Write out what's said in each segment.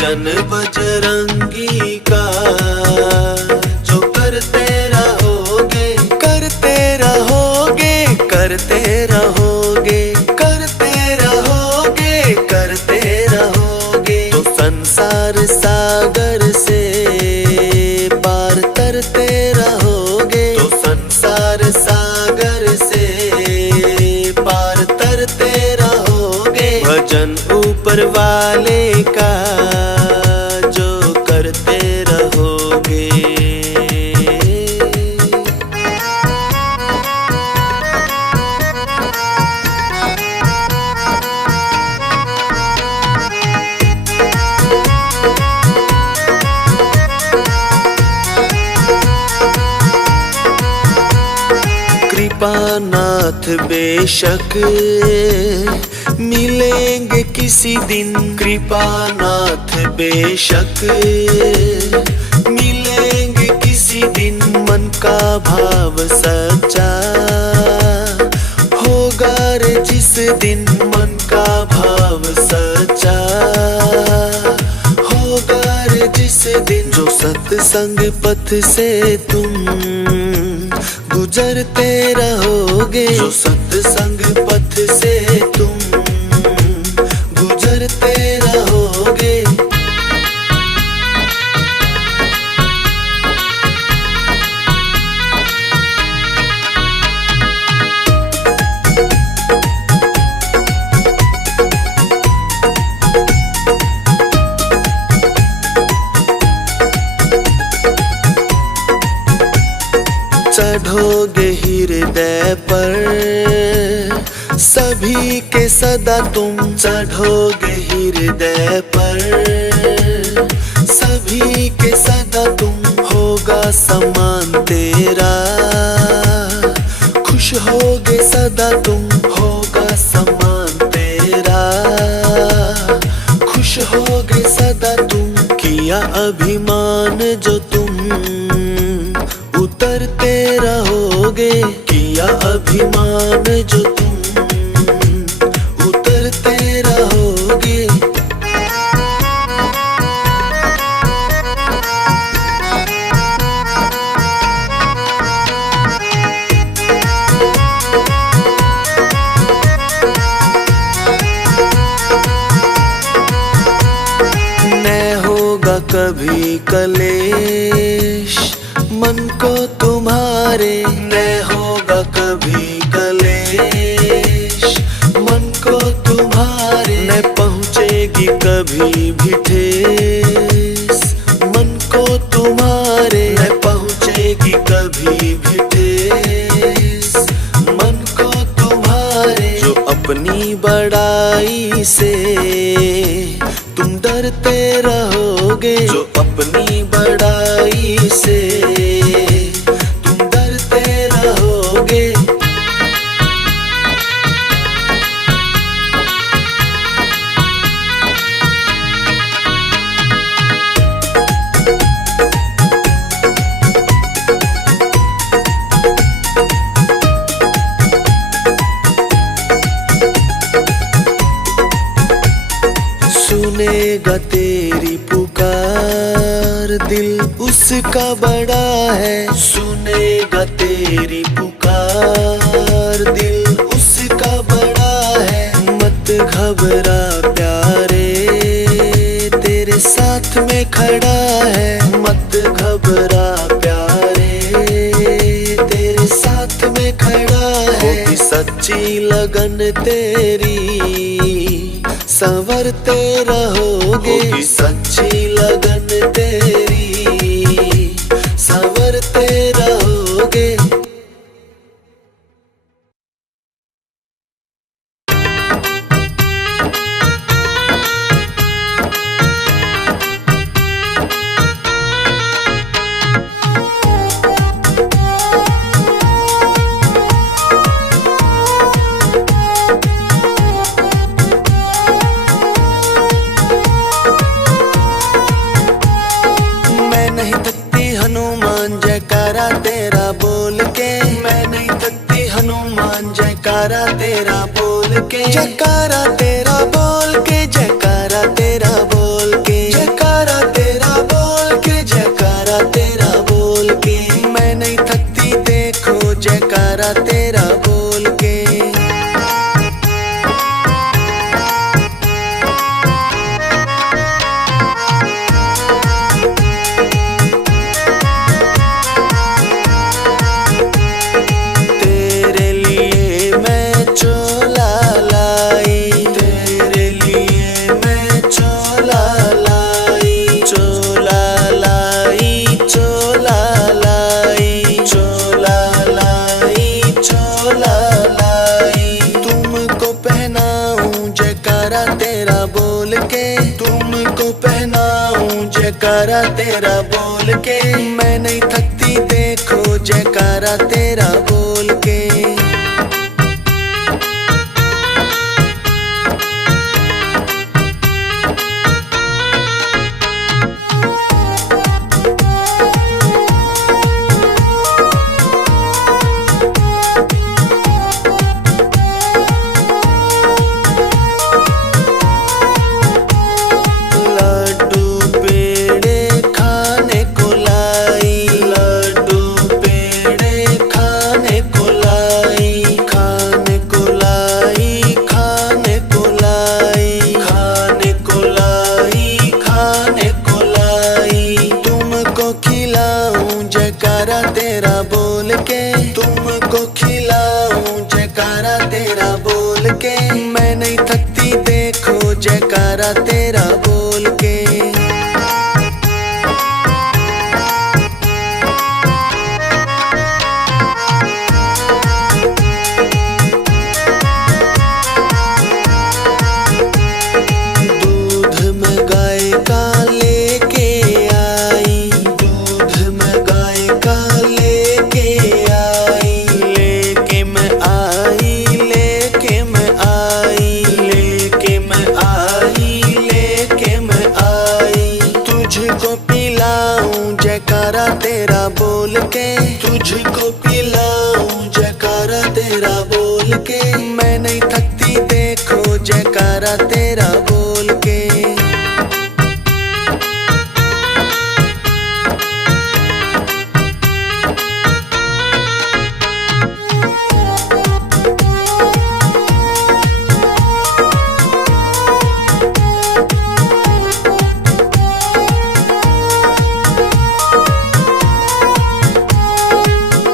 भजन बजरंगी का जो करते रहोगे, करते रहोगे, करते रहोगे, करते रहोगे, करते रहोगे, तो संसार सागर से पार तरते रहोगे, तो संसार सागर से पार तरते रहोगे। भजन ऊपर वाले का जो करते रहोगे। कृपानाथ बेशक मिलेंगे किसी दिन, कृपानाथ बेशक मिलेंगे किसी दिन, मन का भाव सच्चा होगा रे जिस दिन, मन का भाव सच्चा होगा रे जिस दिन, जो सत्संग पथ से तुम गुजरते रहोगे, जो सत्संग पथ से तुम गुजरते रहोगे। चढ़ोगे हृदय पर सभी के सदा तुम, चढ़ोगे हृदय पर सभी के सदा तुम, होगा सम्मान तेरा खुश होगे सदा तुम, होगा सम्मान तेरा खुश होगे सदा तुम। किया अभिमान जो तुम उतरते रहोगे, किया अभिमान जो तुम उतरते रहोगे। न होगा कभी कलेश मन को तुम्हारे, न होगा कभी कलेश मन को तुम्हारे, न पहुँचेगी कभी भी ठेस मन को तुम्हारे, न पहुँचेगी कभी भी ठेस मन को तुम्हारे। जो अपनी बड़ाई से तुम डरते रहोगे, जो अपनी बड़ाई से तुम डरते रहोगे। सुनेगा तेरी पुकार दिल उसका बड़ा है, सुनेगा तेरी पुकार दिल उसका बड़ा है। मत घबरा प्यारे तेरे साथ में खड़ा है, मत घबरा प्यारे तेरे साथ में खड़ा है। होगी सच्ची लगन तेरी संवरते रहोगे, होगी सच्ची लगन तेरी संवरते रहोगे। जयकारा तेरा बोल के, जयकारा तेरा बोल के, जयकारा तेरा बोल के। खिलाऊं जयकारा तेरा बोल के, मैं नहीं थकती देखो जयकारा तेरा बोल के। तुमको खिलाऊं जयकारा तेरा बोल के, मैं नहीं थकती देखो जयकारा तेरा बोल के। दूध में गाय का लेके आई, दूध में गाय का लेके आई, लेके मैं आई, लेके मैं आई, लेके मैं आई, लेके मैं आई। तुझको पिलाऊं जयकारा तेरा बोल के, तुझको पिलाऊं जयकारा तेरा बोल के, मैं नहीं थकती देखो जयकारा तेरा बोल के।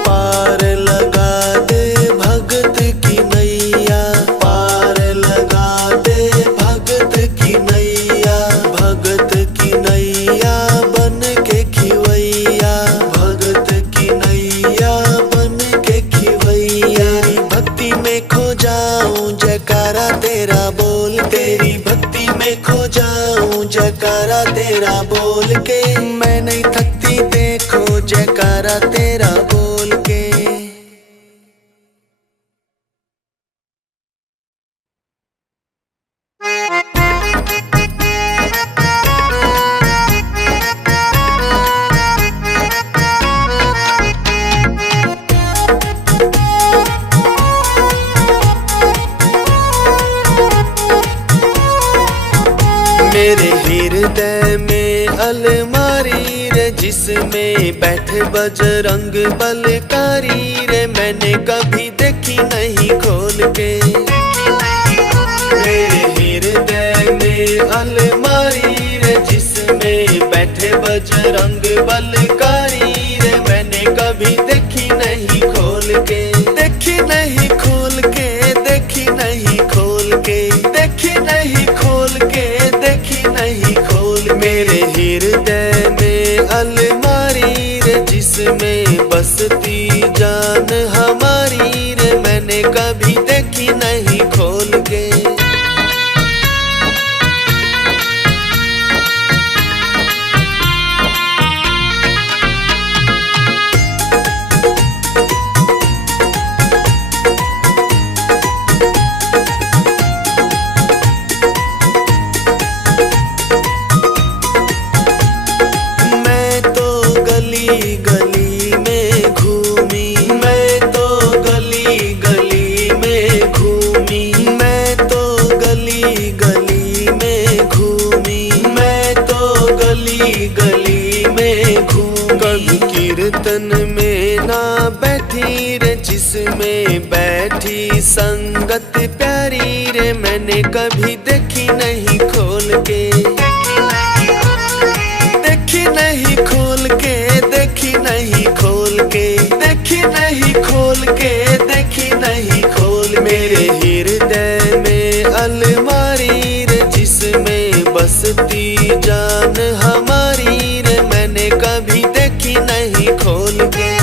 पार लगा दे भगत की नैया, पार लगा दे भगत की नैया, भगत की नैया बन के खिवैया, भगत की नैया बन के खिवैया। भक्ति में खो जाऊं जयकारा तेरा बोल, तेरी भक्ति में खो जाऊं जयकारा तेरा बोल के, मैं नहीं थकती देखो जयकारा तेरा बोल के। मेरे हृदय में अलमारी रे, जिसमें बैठे बजरंग बलकारी रे, मैंने कभी देखी नहीं खोल के। मेरे हृदय में अलमारी रे, जिसमें बैठे बजरंग बलकारी रे, मैंने कभी देखी नहीं खोल के। देखी नहीं खोल के, देखी नहीं खोल के, देखी नहीं खोल के, देखी नहीं खोल। मेरे हृदय में अलमारी रे, जिसमें बसती जान हमारी रे, मैंने कभी देखी नहीं खोल के। गली गली में घूमी, मैं तो गली गली में घूमी, मैं तो गली गली में घूमी, मैं तो गली गली में घूमी। कभी कीर्तन में ना बैठी रे, जिसमें बैठी संगत प्यारी रे, मैंने कभी देखी नहीं खोल के। देखी नहीं खोल के, देखी नहीं खोल के, देखी नहीं खोल के, देखी नहीं खोल। मेरे हृदय में अलमारी रे, जिसमें बसती जान हमारी रे, मैंने कभी देखी नहीं खोल के।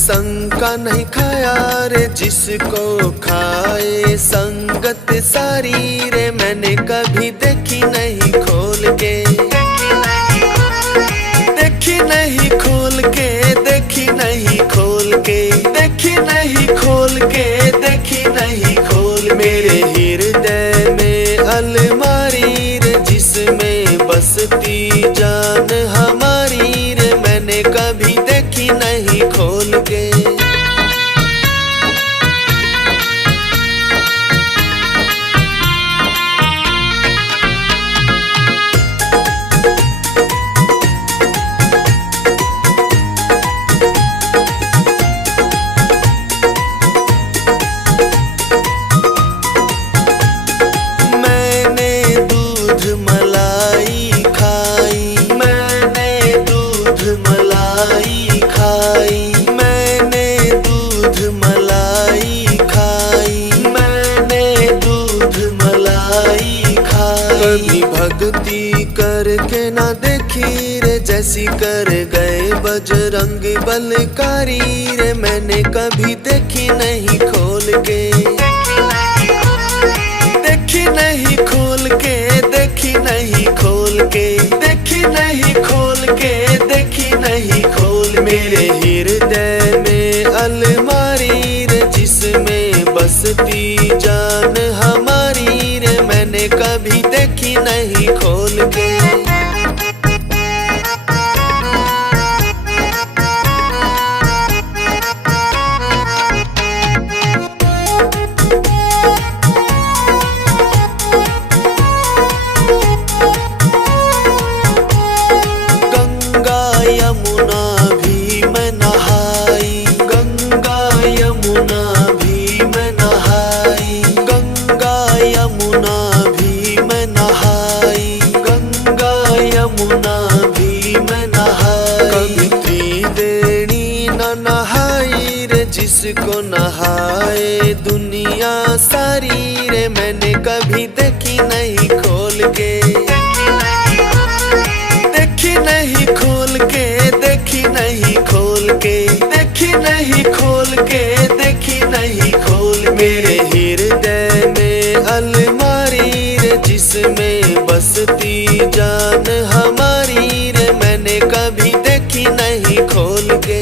सत्संग का नहीं खाया रे, जिसको खाए संगत सारी रे, मैंने कभी देखी नहीं खोल के, देखी नहीं खोल के, देखी नहीं खोल के, देखी नहीं खोल के, देखी नहीं खोल। मेरे हृदय में अलमारी रे, जिसमें बसती जान हमारी रे, मैंने कभी देखी नहीं खोल के। कभी भक्ति करके ना देखी रे, जैसी कर गए बजरंग बलकारी रे, मैंने कभी देखी नहीं खोल के, देखी नहीं खोल के, देखी नहीं खोल के, देखी नहीं खोल के, देखी नहीं खोल। मेरे हृदय में अलमारी रे, जिसमें बसती जान हमारी रे, मैंने कभी देखी नहीं खोल के। गंगा यमुना भी मैं नहाई, गंगा यमुना भी मैं नहाई, गंगा यमुना भी मैं नहाई, गंगा यमुना भी मैं नहाई। कभी त्रिवेणी न नहाई रे, जिसको नहाए दुनिया सारी रे, मैंने कभी देखी नहीं खोल के, देखी नहीं खोल के, देखी नहीं खोल के, देखी नहीं खोल के, देखी नहीं खोल। मेरे हृदय में अलमारी रे, जिसमें बसती जान हमारी रे, मैंने कभी देखी नहीं खोल के।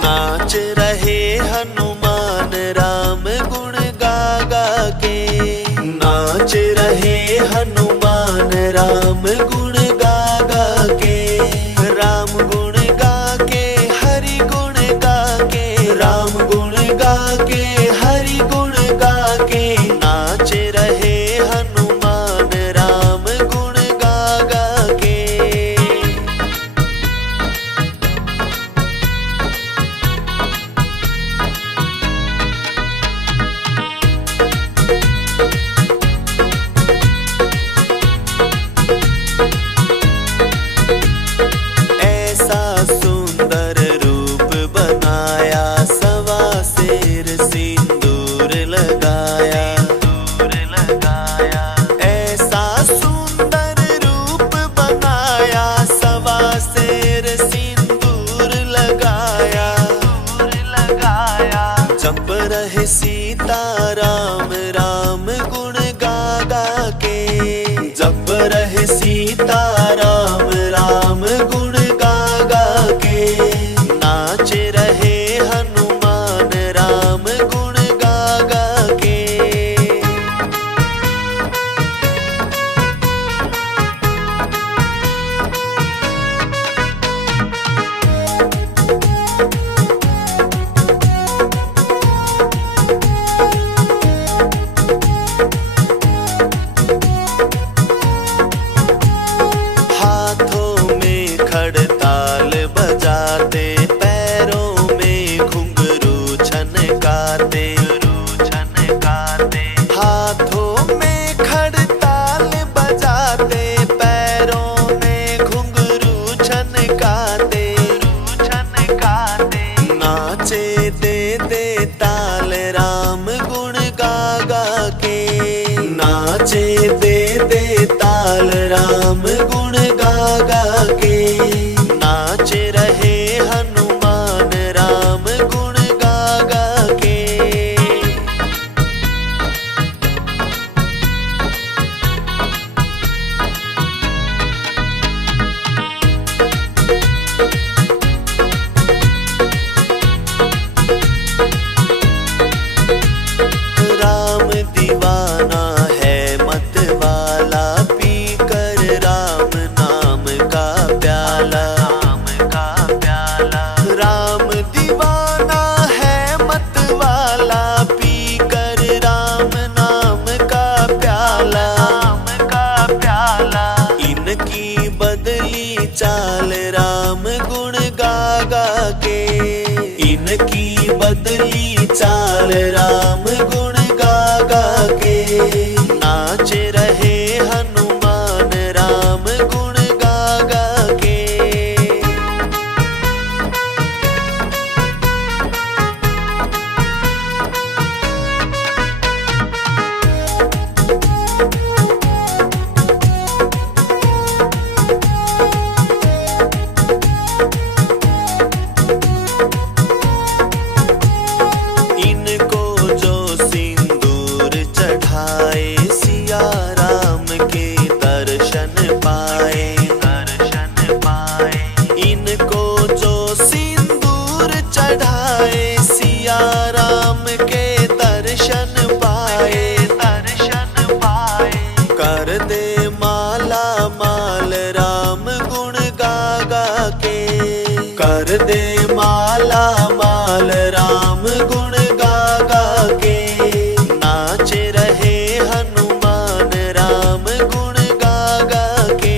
नाच रहे हनुमान राम गुण गा गा के, नाच रहे हनुमान राम गुण गा गा के, राम गुण गा के हरि गुण गा के, राम गुण गा के हरि गुण गा के, नाच रहे हनुमान राम गुण गा गा के। ऐसा सुंदर रूप बनाया, सवा शेर सिंदूर लगाया, ऐसा सुंदर रूप बनाया, सवा शेर सिंदूर लगाया, जप रहे सीता राम राम गुण गा गा के, जप रहे सीता राम राम गुण गा गा के, नाच रहे हनुमान राम गुण गा गा के। के। इनकी बदली चाल राम गुण गा गा के। नाच रहे हनुमान राम गुण गा गा के। इनको जो सिंदूर चढ़ाए सिया राम के दर्शन पाए, दर्शन पाए। इनको जो सिंदूर चढ़ाए सिया राम के दर्शन पाए, दर्शन पाए। कर दे माला माल राम गुण गा गा के। कर दे माला माल राम गुण गा गा के। नाच रहे हनुमान राम गुण गा गा के।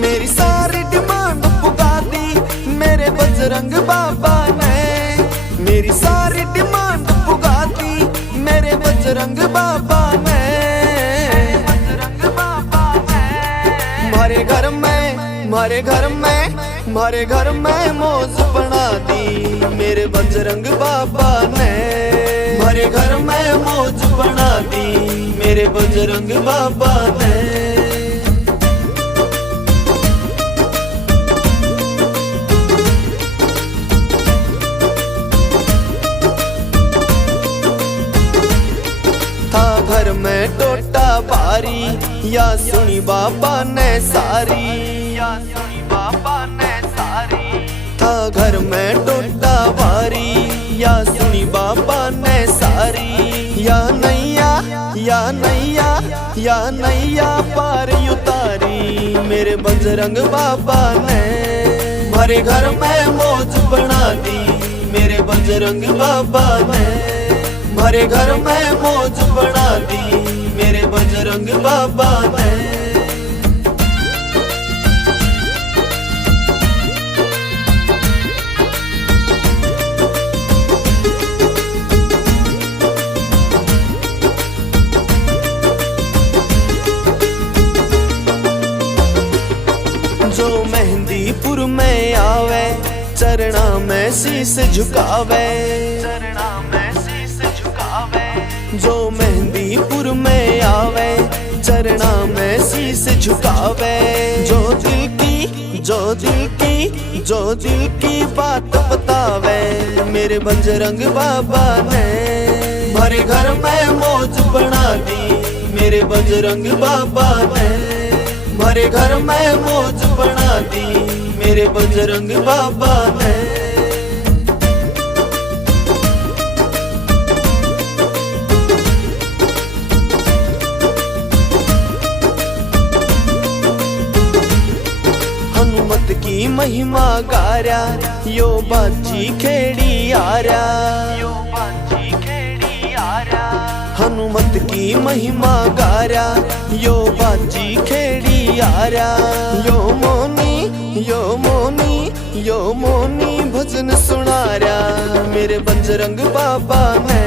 मेरी सारी डिमांड पुगा दी मेरे बजरंग बाबा ने। मेरी सारी डिमांड पुगा दी मेरे बजरंग बाबा ने। बजरंग बाबा ने मारे घर में, मारे घर में, मारे घर में मौज बना दी मेरे बजरंग बाबा ने। मारे घर में मौज बना दी मेरे बजरंग बाबा ने। था घर में टोटा भारी या सुनी बाबा ने सारी, या सुनी बाबा ने सारी। था घर में टोटा भारी या सुनी बाबा ने सारी। या नैया, या नैया, या नैया पार उतारी मेरे बजरंग बाबा ने। मारे घर में मौज बना दी मेरे बजरंग बाबा ने। मारे घर में मौज बना दी मेरे बजरंग बाबा ने। जो मेहंदीपुर में आवे चरणा में शीश झुकावे, चरणा में शीश झुकावे। जो मेहंदीपुर में आवे चरणा में शीश झुकावे। जो दिल की, जो दिल की, जो दिल की बात बतावे मेरे बजरंग बाबा ने। मारे घर में मौज बना दी मेरे बजरंग बाबा ने। मारे घर में मौज बना दी मेरे बजरंग बाबा ने। हनुमत की महिमा गारा यो बाजी खेड़ी आरा, यो बाजी खेड़ी आरा। हनुमत की महिमा गारा यो बाजी खेड़ी आरा। यो मोनी, यो मोनी, यो मोनी भजन सुनारा मेरे बजरंग बाबा ने।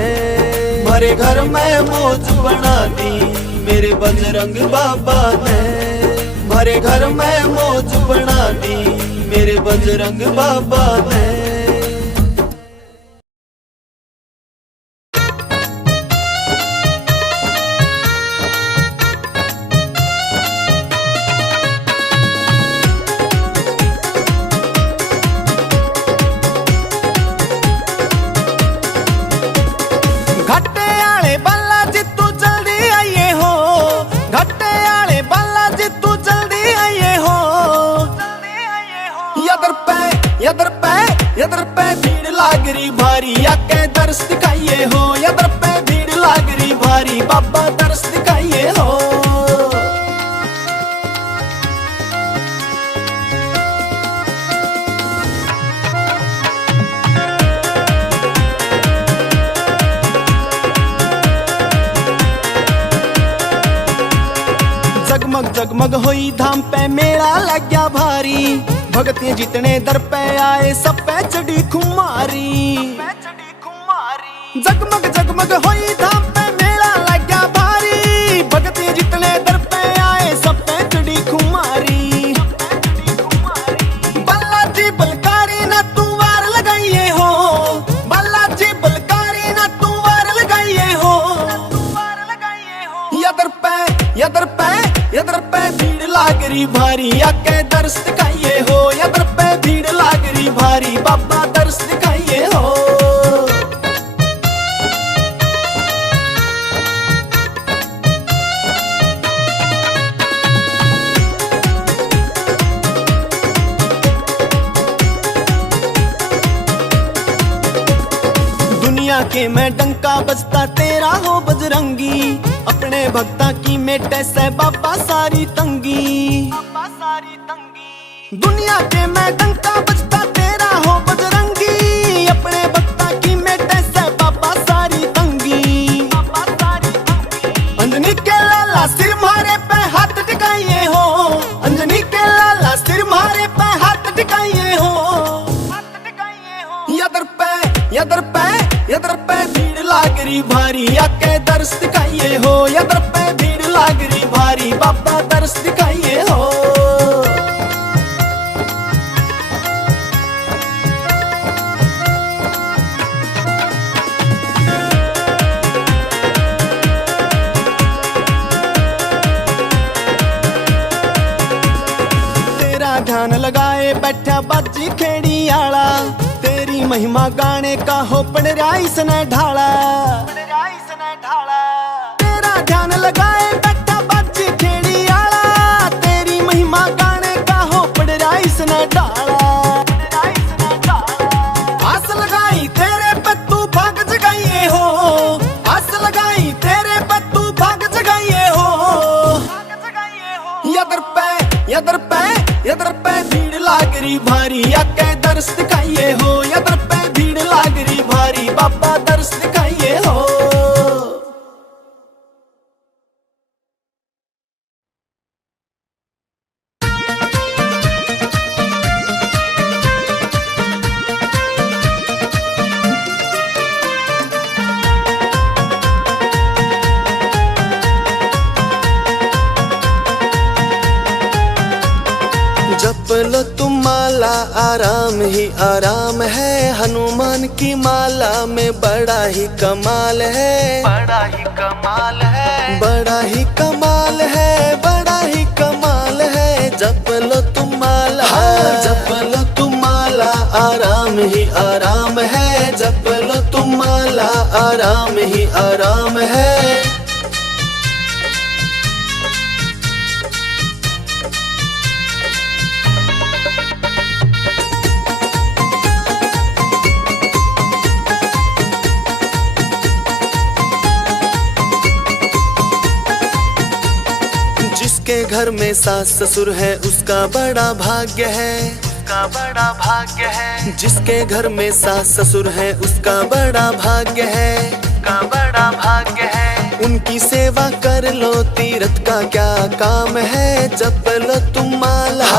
मारे घर में मौज बना दी मेरे बजरंग बाबा ने। मारे घर में मौज बना दी मेरे बजरंग बाबा ने। यदर पे भीड़ लागरी भारी आके दर्श दिखाइए हो। यदर पे भीड़ लागरी भारी बाबा दर्श दिखाइए हो। जगमग जगमग होई धाम पे मेला लग गया भारी, भगतियां जितने दर पे आए सब पे चढ़ी खुमारी। जगमग जगमग होई धाम पे मेला लग गया भारी, भगतियां जितने दर पे आए सब पे चढ़ी खुमारी। बालाजी बलकारी ना तू वार लगाइए हो, बालाजी बलकारी ना तू वार लगाइए हो। यदर पे भीड़ लागरी भारी, आके दर्श दिखाइए हो। यदर पे भीड़ लागरी भारी, बाबा दर्श दिखाइए हो। दुनिया के मैं डंका बजता तेरा हो बजरंगी, अपने भक्ता की मेटे से बाबा सारी तंगी। दुनिया के मैं डंका बजता तेरा हो बजरंगी, अपने भक्ता की मेटे से बाबा सारी तंगी। अंजनी के लाला सिर मारे पे हाथ टिकाइए हो, अंजनी के लाला सिर मारे पे हाथ टिकाइए हो। यदर पे भीड़ लागरी भारी, आके दर्श दिखाइए हो। यदर पे भीड़ लागरी भारी, बाबा दर्श दिखाइए हो। तेरा ध्यान लगाए बैठा बाजी खेड़ी आला, तेरी महिमा गाने का हो पनराई सने ढाला। तेरा ध्यान लगाए बैठा बाजी खेड़ी आला, तेरी महिमा गाने का हो पनराई सने ढाला। आस लगाई तेरे पे तू भाग जगाइए हो, आस लगाई तेरे पे तू भाग जगाइए हो। यदर पे भीड़ लागरी भारी, आके दर्श दिखाइए हो। यदर पे भीड़ लागरी भारी, बाबा दर्श दिखाइए हो। जप लो तुम माला आराम ही आराम है, हनुमान की माला में बड़ा ही कमाल है। बड़ा ही कमाल है, बड़ा ही कमाल है, बड़ा ही कमाल है। जप लो तुम माला, जप लो तुम माला आराम ही आराम है। जप लो तुम माला आराम ही आराम है। जिसके घर में सास ससुर है उसका बड़ा भाग्य है, उसका बड़ा भाग्य है। जिसके घर में सास ससुर है उसका बड़ा भाग्य है, उसका बड़ा भाग्य है। उनकी सेवा कर लो तीर्थ का क्या काम है। जप लो तुम माला,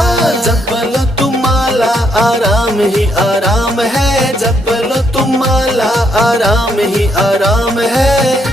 जप लो तुम माला आराम ही आराम है। जप लो तुम माला आराम ही आराम है।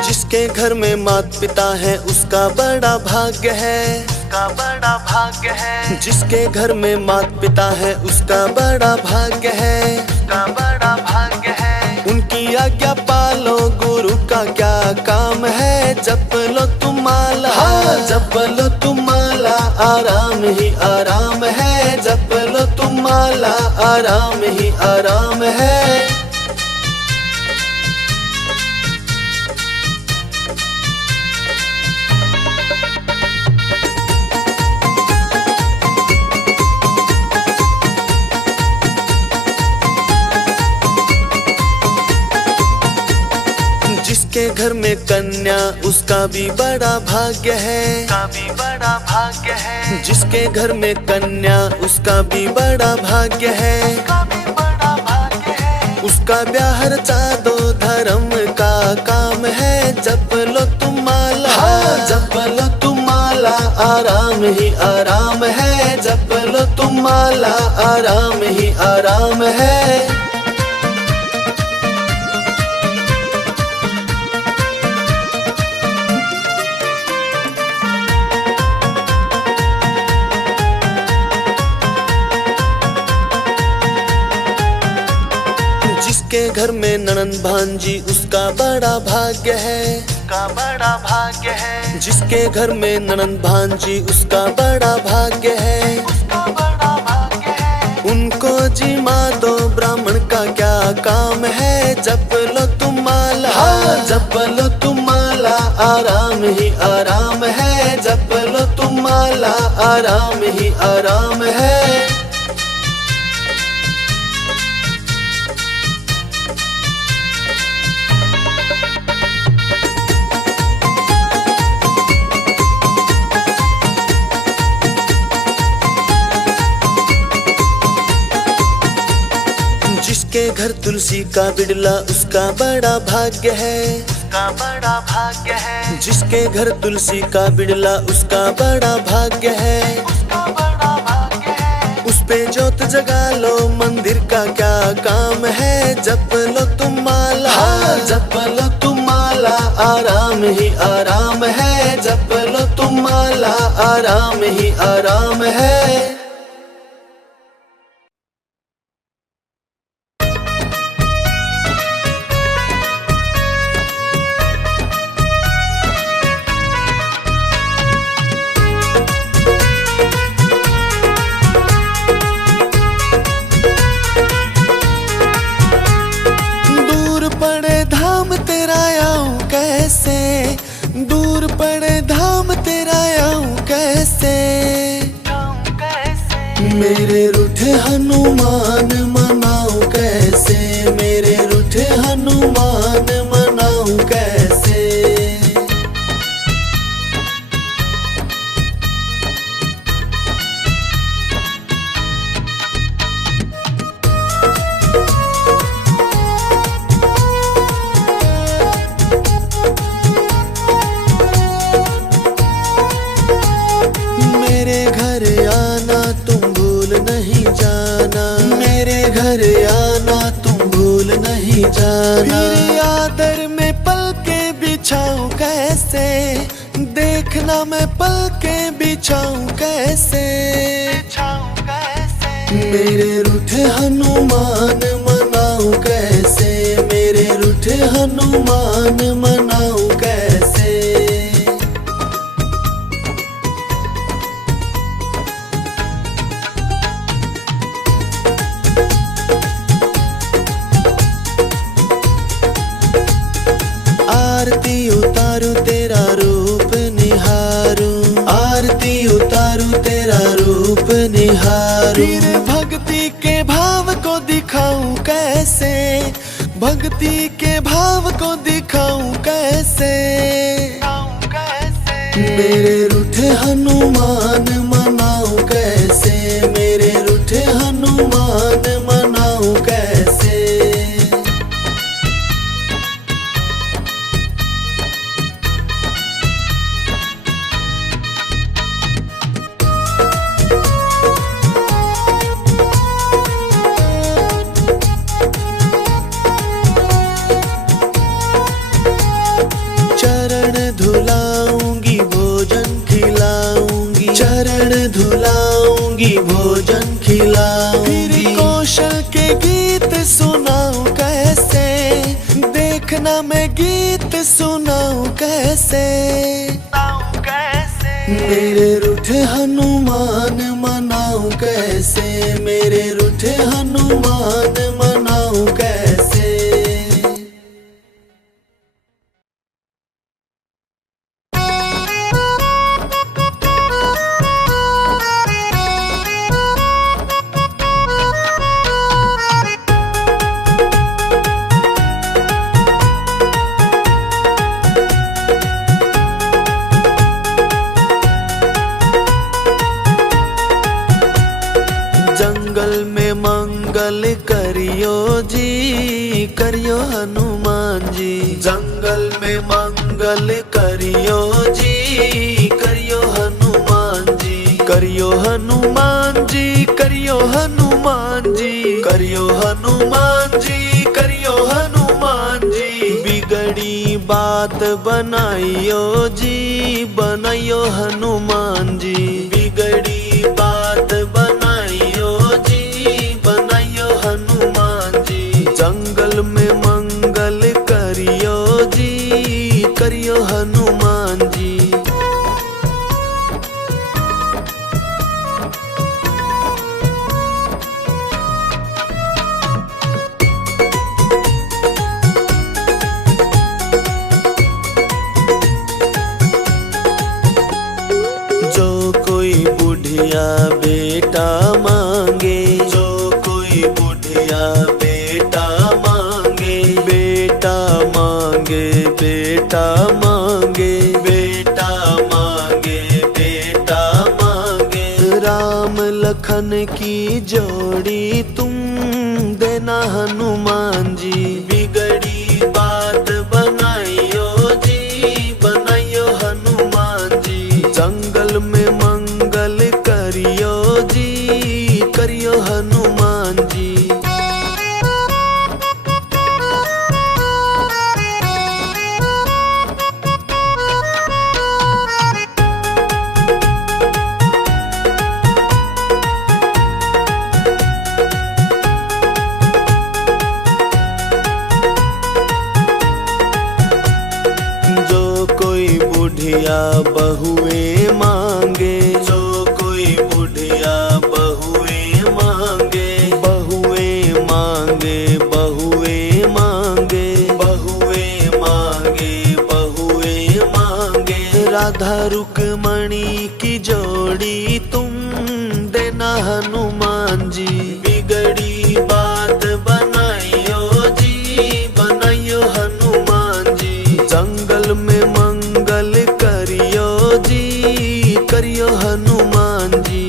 जिसके घर में माता पिता है उसका बड़ा भाग्य है, उसका बड़ा भाग्य है। जिसके घर में माता पिता है उसका बड़ा भाग्य है, उसका बड़ा भाग्य है। उनकी आज्ञा पालो गुरु का क्या काम है। जप लो तुम माला, जप लो तुम माला आराम ही आराम है। जप लो तुम माला आराम ही आराम है। जिसके घर में कन्या उसका भी बड़ा भाग्य है, जिसके घर में कन्या उसका भी बड़ा भाग्य है, उसका ब्याह रचा दो धर्म का काम है। जप लो तुम माला, जप लो तुम माला, आराम ही आराम है। जप लो तुम माला, आराम ही आराम है। जिसके घर में ननंद भांजी उसका बड़ा भाग्य है, जिसके घर में ननंद भांजी उसका बड़ा भाग्य है। उनको जिमा दो ब्राह्मण का क्या काम है। जप लो तुम माला, जप लो तुम माला, आराम ही आराम है। जप लो तुम माला, आराम ही आराम है। जिसके घर तुलसी का बिड़ला उसका बड़ा भाग्य है, जिसके घर तुलसी का बिड़ला उसका बड़ा भाग्य है। उस पे जोत जगा लो, मंदिर का क्या काम है। जप लो तुम माला, जप लो तुम माला, आराम ही आराम है। जप लो तुम माला, आराम ही आराम है। दूर पड़े धाम तेरा आऊं कैसे, मेरे रूठे हनुमान मनाऊं कैसे, मेरे रूठे हनुमान मनाऊं कैसे। मेरे घर आना तुम भूल नहीं जाना, मेरे घर आना तुम भूल नहीं जाना। मेरे आदर में पलके बिछाऊं कैसे, देखना मैं पलके बिछाऊं कैसे। मेरे रूठे हनुमान मनाऊं कैसे, मेरे रूठे हनुमान मनाऊं कैसे। आरती उतारूं तेरा रूप निहारूं, आरती उतारूं तेरा रूप निहारूं। फिर भक्ति के भाव को दिखाऊं कैसे, भक्ति के भाव को दिखाऊं कैसे। मेरे रूठे हनुमान मनाऊं कैसे, मेरे रूठे हनुमान मनाऊं कैसे। चरण धुलाऊंगी भोजन खिलाऊंगी, चरण धुलाऊंगी भोजन खिलाऊंगी। फिर कौशल के गीत सुनाऊं कैसे, देखना मैं गीत सुनाऊं कैसे। मेरे रूठे हनुमान मनाऊं कैसे, मेरे रूठे हनुमान मनाऊं कैसे। करियो जी, करियो हनुमान जी। जंगल में मंगल करियो जी, करियो हनुमान जी। करियो हनुमान जी, करियो हनुमान जी। करियो हनुमान जी, करियो हनुमान जी। बिगड़ी बात बनाइयो जी, बनाइयो हनुमान जी। बिगड़ी बात बनाइयो जी, बनाइयो हनुमान जी। जंगल में मंगल करियो जी, करियो हनुमान जी। जो कोई बुढ़िया बेटा मांगे, जो कोई बुढ़िया बेटा मांगे, बेटा मांगे, बेटा मांगे, बेटा मांगे, बेटा मांगे। राम लखन की जोड़ी तुम देना हनुमान जी। बिगड़ी बात बनाइयो जी, बनाइयो हनुमान जी। जंगल में मंगल करियो जी, करियो हनुमान जी। जो कोई बुढ़िया बहुए मांगे, जो कोई बुढ़िया बहुए मांगे, बहुए मांगे, बहुए मांगे, बहुए मांगे, बहुए मांगे। राधा रुक्मणी की जोड़ी तुम देना हनुमान जी। बिगड़ी बात बनाइयो जी, बनाइयो हनुमान जी। जंगल में मंगल करियो जी, करियो हनुमान जी।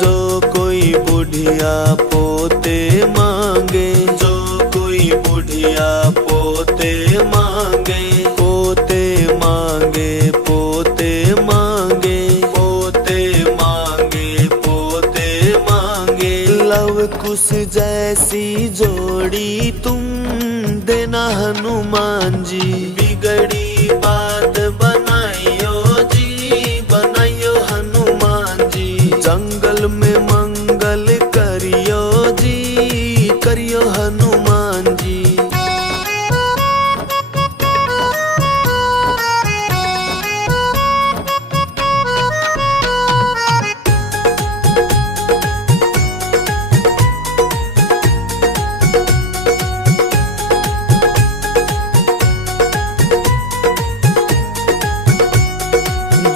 जो कोई बुढ़िया पोते मांगे, जो कोई बुढ़िया पोते मांगे, पोते मांगे, पोते मांगे, पोते मांगे, पोते मांगे। लव कुश जैसी जोड़ी तुम देना हनुमान जी। बिगड़ी बात बनाइयो जी, बनाइयो हनुमान जी। जंगल में मंगल करियो जी, करियो हनुमान जी।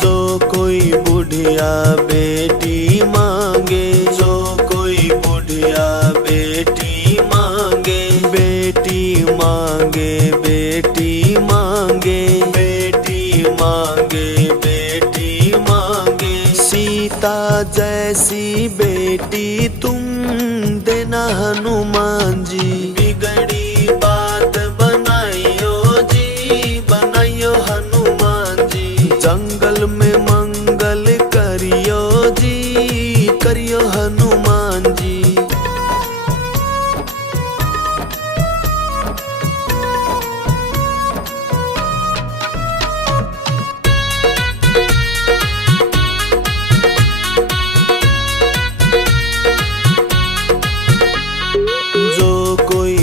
जो कोई बुढ़िया बेटी मांगे, जो कोई बुढ़िया बेटी मांगे, बेटी मांगे, बेटी मांगे, बेटी मांगे, बेटी मांगे। सीता जैसी बेटी तुम देना हनुमान जी। बिगड़ी बात बनाइयो जी, बनाइयो हनुमान जी। जंगल में मंगल करियो जी, करियो हनुमान जी। जो कोई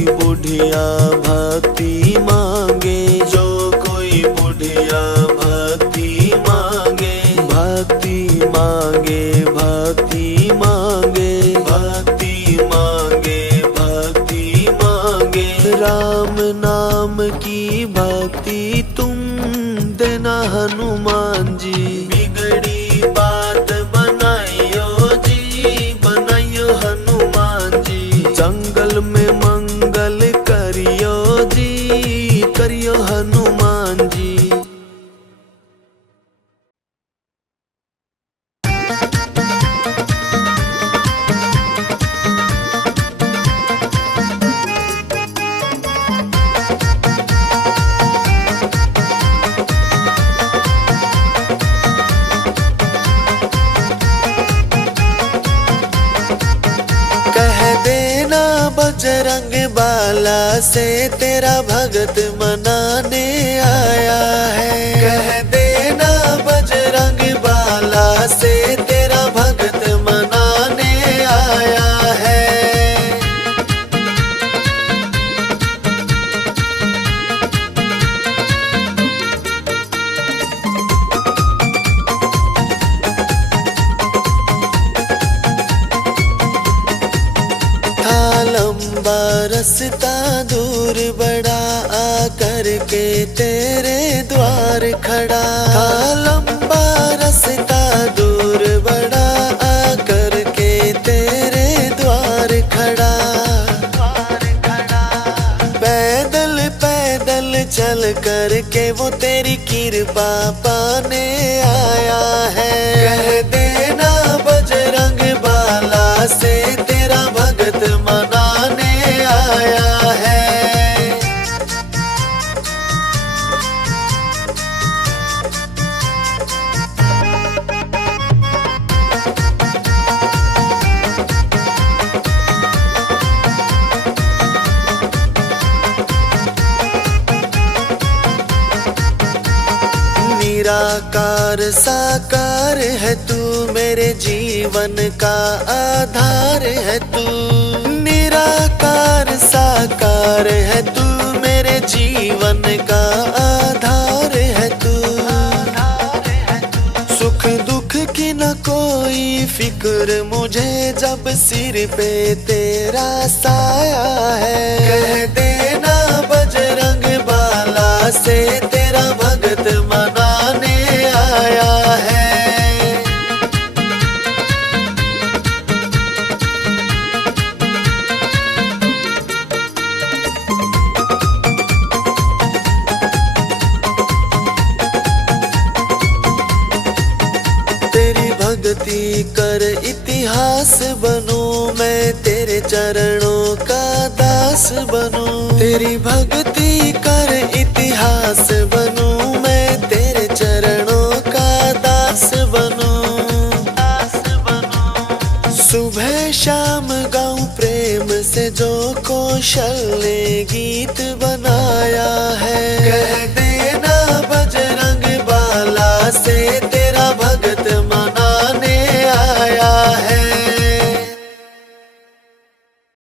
बजरंग बाला से तेरा भगत मनाने आया है। कह देना बजरंग बाला से तेरा भगत मनाने आया है। था लंबा रास्ता दूर बड़ा आकर के तेरे द्वार खड़ा। था लंबा रास्ता दूर बड़ा आकर के तेरे द्वार खड़ा। पैदल पैदल चल कर के वो तेरी कृपा पाने आया है। कह देना बजरंग बाला से तेरा भगत मनाने आया है। निराकार साकार है तू, मेरे जीवन का आधार है तू। निराकार साकार है तू, मेरे जीवन का आधार है तू। सुख दुख की न कोई फिक्र मुझे, जब सिर पे तेरा साया है। कह देना बजरंग बाला से तेरा भगत मनाने आया है। तेरी भक्ति कर इतिहास बनूं, मैं तेरे चरणों का दास बनूं। तेरी भक्ति कर इतिहास बनूं, मैं तेरे चरणों का दास बनूं। सुबह शाम गाऊं प्रेम से जो कौशल ने गीत बनाया